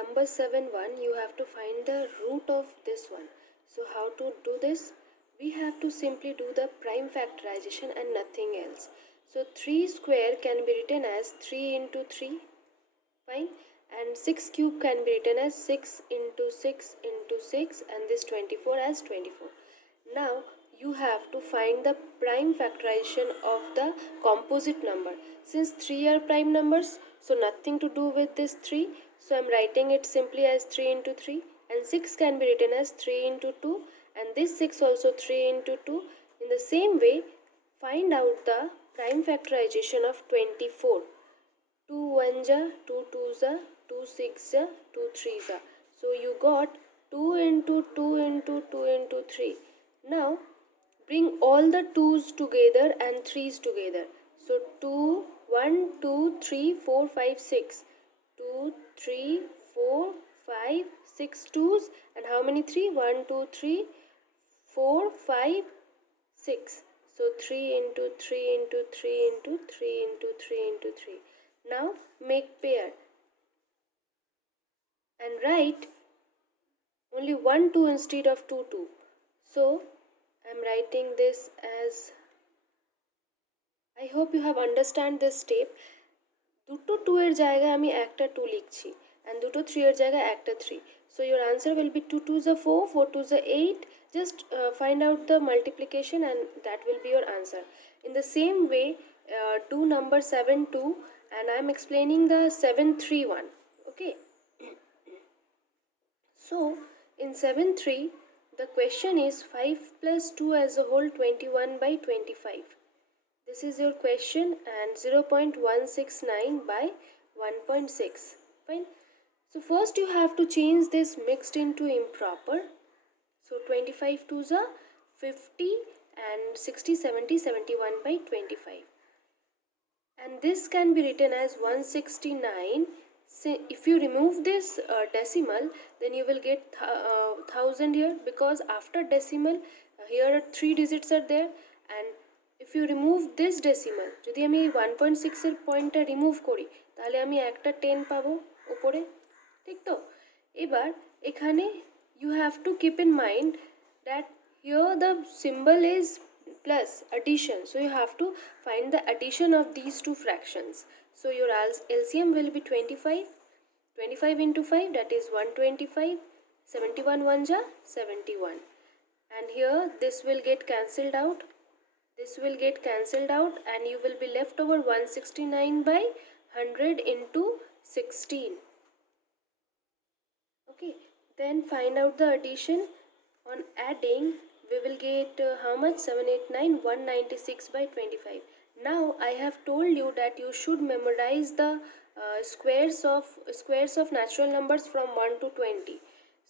number 7 1, you have to find the root of this one. So how to do this? We have to simply do the prime factorization and nothing else. So 3 square can be written as 3 into 3, fine, and 6 cube can be written as 6 into 6 into 6, and this 24 as 24. Now you have to find the prime factorization of the composite number. Since 3 are prime numbers, so nothing to do with this 3, so I am writing it simply as 3 into 3, and 6 can be written as 3 into 2, and this 6 also 3 into 2. In the same way, find out the prime factorization of 24. 2 1 ja, 2 2 ja, 2 6 ja, 2 3 ja. So you got 2 into 2 into 2 into 3. Now bring all the 2's together and 3's together. So 2, 1, 2, 3, 4, 5, 6. 2, 3, 4, 5, 6 2's, and how many 3? 1, 2, 3, 4, 5, 6. So 3 into 3 into 3 into 3 into 3 into 3. Now make pair and write only 1 2 instead of 2 2. So I am writing this as, I hope you have understand this step. দুটো 2 এর জায়গায় আমি একটা 2 লিখছি, and দুটো 3 এর জায়গায় একটা 3. So your answer will be 2 2s are 4, 4 2s are 8. Just find out the multiplication and that will be your answer. In the same way, do number 7 2, and I am explaining the 7 3 one. Okay. So in 7 3, the question is 5 plus 2 as a whole 21 by 25. This is your question, and 0.169 by 1.6. Fine. So first you have to change this mixed into improper. So 25 2s are 50, and 60 70 71 by 25. And this can be written as 169. If you remove this decimal, then you will get 1000 here, because after decimal here 3 digits are there, and if you remove this decimal, যদি আমি 1.6 এর পয়েন্টটা রিমুভ করি তাহলে আমি একটা 10 পাবো উপরে, ঠিক তো? এবার এখানে you have to keep in mind that here the symbol is plus addition, so you have to find the addition of these two fractions. So your LCM will be 25. 25 into 5, that is 125. 71 1 ja 71, and here this will get cancelled out. This will get cancelled out, and you will be left over 169 by 100 into 16. Okay, then find out the addition. On adding, we will get how much? 789, 196 by 25. Now I have told you that you should memorize the squares of natural numbers from 1 to 20.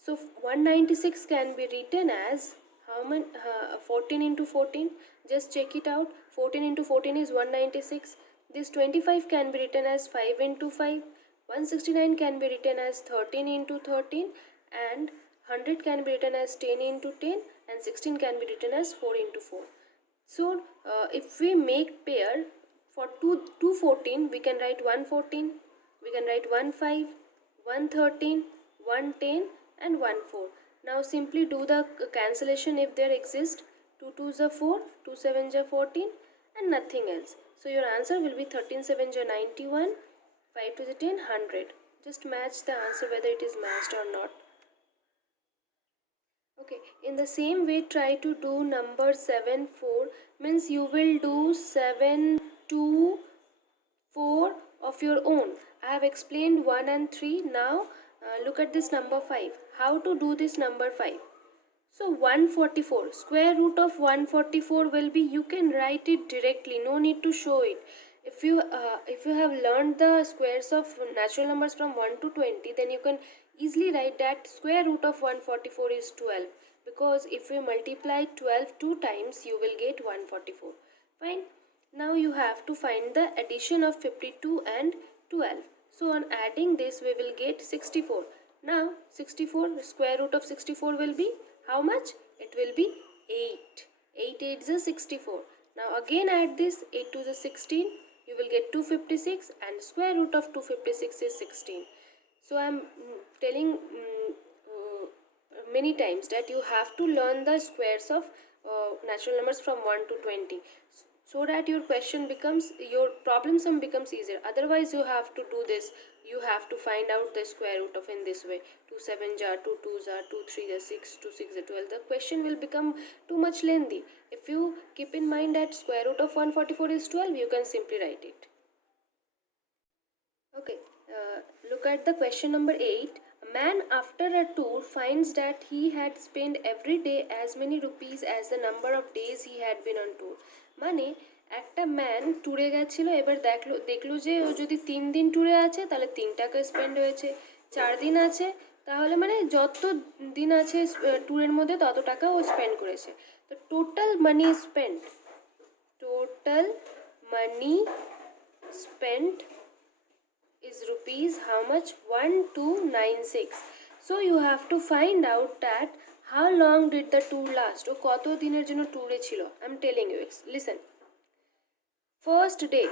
So 196 can be written as how many? 14 into 14. Just check it out. 14 into 14 is 196. This 25 can be written as 5 into 5. 169 can be written as 13 into 13, and 100 can be written as 10 into 10, and 16 can be written as 4 into 4. So if we make pair for 214, we can write 114, we can write 15, 113, 110, and 14. Now simply do the cancellation if there exists. 2 2s are 4, 2 7s are 14, and nothing else. So your answer will be 13 7s are 91, 5 2s are 10, 100. Just match the answer whether it is matched or not. Okay, in the same way, try to do number 7 4, means you will do 7 2 4 of your own. I have explained 1 and 3. Now look at this number 5. How to do this number 5? So 144, square root of 144 will be, you can write it directly, no need to show it. If you have learned the squares of natural numbers from 1 to 20, then you can easily write that square root of 144 is 12, because if we multiply 12 two times, you will get 144. Fine. Now you have to find the addition of 52 and 12. So on adding this, we will get 64. Now 64, square root of 64 will be how much? It will be 8. 8 8 is 64. Now again add this, 8 2 is 16. You will get 256, and square root of 256 is 16. So I'm telling many times that you have to learn the squares of natural numbers from 1 to 20, so that your question becomes, your problem sum becomes easier. Otherwise you have to do this, you have to find out the square root of in this way, 2 7 are 2 2s are 2 3 are 6 2 6 are 12. The question will become too much lengthy. If you keep in mind that square root of 144 is 12, you can simply write it. Okay, look at the question number 8. A man after a tour finds that he had spent every day as many rupees as the number of days he had been on tour. মানে একটা ম্যান ট্যুরে গেছিলো, এবার দেখলো যে ও যদি 3 দিন ট্যুরে আছে তাহলে 3 টাকা স্পেন্ড হয়েছে, 4 দিন আছে তাহলে মানে যত দিন আছে ট্যুরের মধ্যে তত টাকা ও স্পেন্ড করেছে। তো টোটাল মানি spend, total money spend is rupees how much, 1296. So you have to find out that how long did the tour last, ও কত দিনের জন্য ট্যুরে ছিল। I'm telling you, listen. First day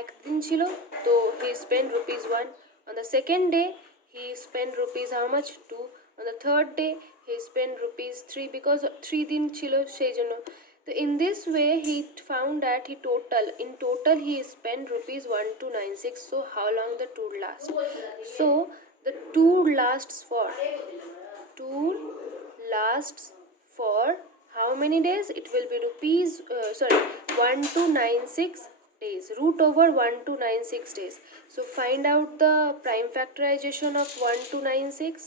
একদিন ছিল, তো he spent rupees 1. On the second day he spent rupees how much, 2. On the third day he spent rupees 3 because 3 দিন ছিল সেই জন্য। So in this way he found that in total he spent rupees 1296. So how long the tour lasts? So the tour lasts for how many days? It will be 1296 days, root over 1296 days. So find out the prime factorization of 1296,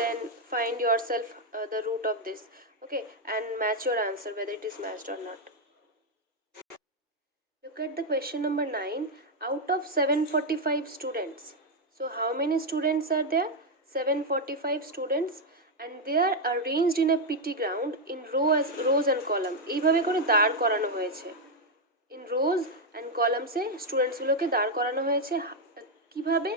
then find yourself the root of this. Okay, and match your answer whether it is matched or not. Look at the question number 9. Out of 745 students, so how many students are there? 745 students, and they are arranged in a PT ground in rows and column. এইভাবে করে দাঁড় করানো হয়েছে, in rows and columns এ স্টুডেন্টস গুলোকে দাঁড় করানো হয়েছে। কিভাবে?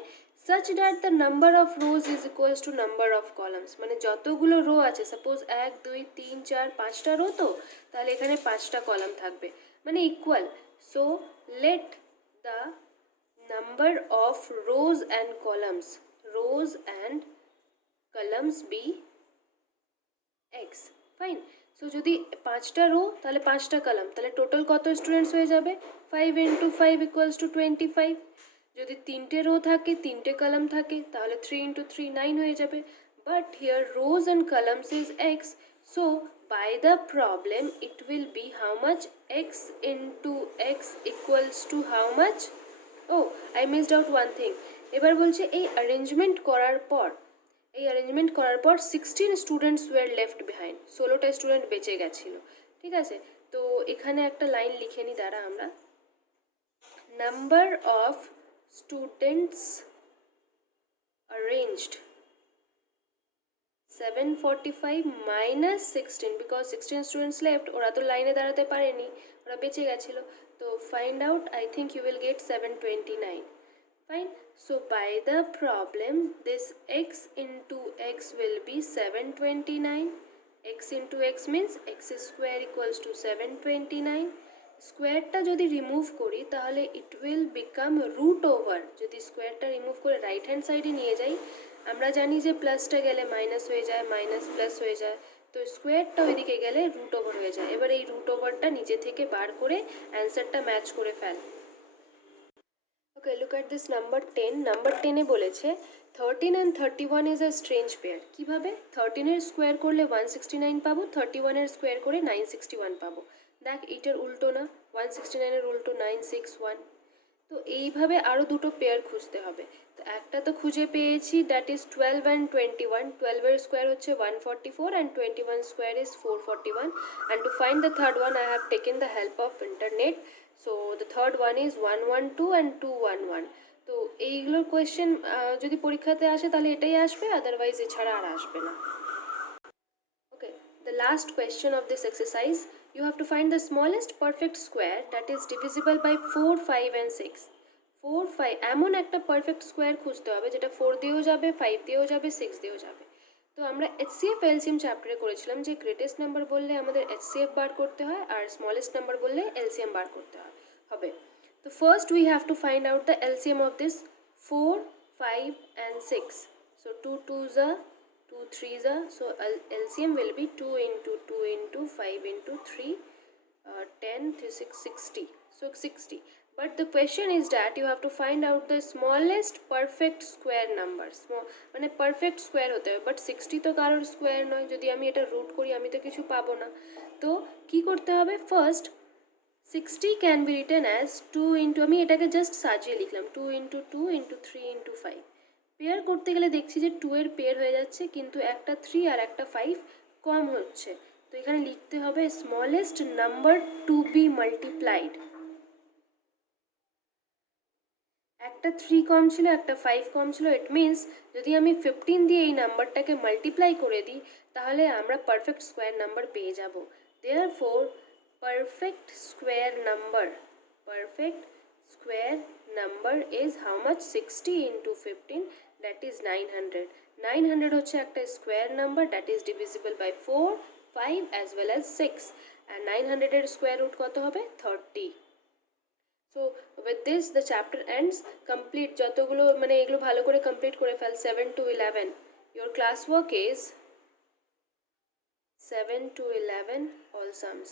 such that the number of rows is equals to number of columns, মানে যতগুলো রো আছে, সাপোজ 1 2 3 4 5টা রো, তো তাহলে এখানে 5টা কলাম থাকবে, মানে equal. So let the number of rows and columns be x. Fine. So যদি 5টা রো তাহলে 5টা কলাম, তাহলে টোটাল কত স্টুডেন্টস হয়ে যাবে? 5 × 5 = 25। যদি 3টে রো থাকে 3টে কলাম থাকে তাহলে 3 × 3 9 হয়ে যাবে। But here rows and columns is X, so by the problem it will be how much, X into X equals to how much. Oh I missed out one thing. এবার বলছে এই অ্যারেঞ্জমেন্ট করার পর 16 স্টুডেন্টস ওয়ার লেফট বিহাইন্ড, 16টা student বেঁচে গেছিল। ঠিক আছে, তো এখানে একটা লাইন লিখে নিই, দ্বারা আমরা নাম্বার অফ students arranged 745 minus 16, because 16 students left, ওরা তো লাইনে দাঁড়াতে পারেনি, ওরা বেঁচে গেছিল। তো find out, I think you will get 729. Fine. So by the problem this x into x will be 729. x into x means x square equals to 729. স্কোয়ারটা যদি রিমুভ করি তাহলে it will become root over. যদি স্কোয়ারটা রিমুভ করে right hand সাইডে নিয়ে যাই, আমরা জানি যে প্লাসটা গেলে মাইনাস হয়ে যায়, মাইনাস প্লাস হয়ে যায়, তো স্কোয়ারটা ওইদিকে গেলে রুট ওভার হয়ে যায়। এবার এই রুট ওভারটা নিজে থেকে বার করে অ্যান্সারটা ম্যাচ করে ফেল। Okay, look at this number 10। Number 10-এ বলেছে 13 and 31 is a strange pair. কীভাবে? 13-এর স্কোয়ার করলে 169 পাবো, 31-এর স্কোয়ার করে 961 পাবো। দেখ, এটার উল্টো না, 169-এর উল্টো 961। তো এইভাবে আরও দুটো পেয়ার খুঁজতে হবে। তো একটা তো খুঁজে পেয়েছি, দ্যাট ইজ 12 and 21। 12-এর স্কোয়ার হচ্ছে 144 and 21 square is 441। And to find the third one I have taken the help of internet. So the third one is 112 and 211। তো এইগুলোর কোয়েশ্চেন যদি পরীক্ষাতে আসে তাহলে এটাই আসবে, আদারওয়াইজ এছাড়া আর আসবে না। Okay, the last question of this exercise, you have to find the smallest perfect square that is divisible by 4 5 and 6। 4 5 এমন একটা পারফেক্ট স্কোয়ার খুঁজতে হবে যেটা 4 দিয়েও যাবে, 5 দিয়েও যাবে, 6 দিয়েও যাবে। তো আমরা HCF LCM চ্যাপ্টারে করেছিলাম যে গ্রেটেস্ট নাম্বার বললে আমাদের HCF বার করতে হয়, আর স্মলেস্ট নাম্বার বললে LCM বার করতে হবে। তো first we have to find out the LCM of this 4 5 and 6. So 2 2s are 2 3s are. So LCM will be 2 into 2 into 5 into 3, 10 to 6, 60. So 60. But the question is that you have to find out the smallest perfect square number. মানে perfect square হতে হবে, বাট 60 তো কারোর স্কোয়ার নয়। যদি আমি এটা রুট করি আমি তো কিছু পাবো না। তো কি করতে হবে, ফার্স্ট 60 ক্যান বি রিটেন অ্যাজ 2 ইন্টু, আমি এটাকে জাস্ট সাজিয়ে লিখলাম 2 ইন্টু 2 ইন্টু 3 ইন্টু 5। পেয়ার করতে গেলে দেখছি যে 2 এর পেয়ার হয়ে যাচ্ছে, কিন্তু একটা 3 আর একটা 5 কম হচ্ছে। তো এখানে লিখতে হবে smallest number to be multiplied. একটা 3 কম ছিল, একটা 5 কম ছিল। ইট মিনস যদি আমি 15 দিয়ে এই নাম্বারটাকে মাল্টিপ্লাই করে দিই তাহলে আমরা পারফেক্ট স্কোয়ার নাম্বার পেয়ে যাব। Therefore perfect square number is how much? 60 into 15, that is 900. 900 হচ্ছে একটা square number, that is divisible by 4, 5 as well as 6, and 900 এর স্কোয়ার রুট কত হবে? 30. So with this the chapter ends. Complete যতগুলো মানে এগুলো ভালো করে কমপ্লিট করে ফেল। 7 to 11 your class work is 7 to 11 all sums.